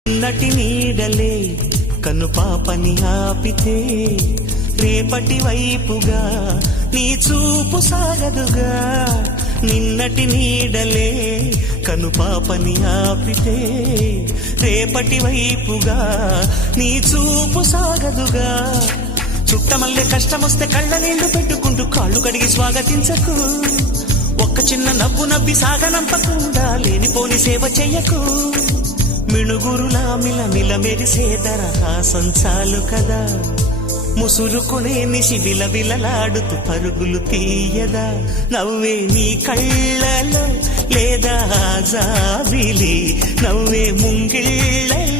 నటి నీడలే కను పాపని ఆపితే రేపటి వైపుగా నీ చూపు సాగదుగా. నిన్నటి నీడలే కను పాపని ఆపితే రేపటి వైపుగా నీ చూపు సాగదుగా. చుట్టమల్లే కష్టమొస్తే కళ్ళ నీళ్లు పెట్టుకుంటూ కాళ్ళు కడిగి స్వాగతించకు. ఒక్క చిన్న నవ్వు నవ్వి సాగనంపకుండా లేనిపోని సేవ చెయ్యకు. మిణుగురులా మిలమిల మెరిసే దరహాసం చాలు కదా. ముసురుకునే నిశి విలవిలలాడుతూ పరుగులు తీయదా. నవ్వే నీ కళ్ళలో లేదా జాబిలి, నవ్వే ముంగిళ్ళ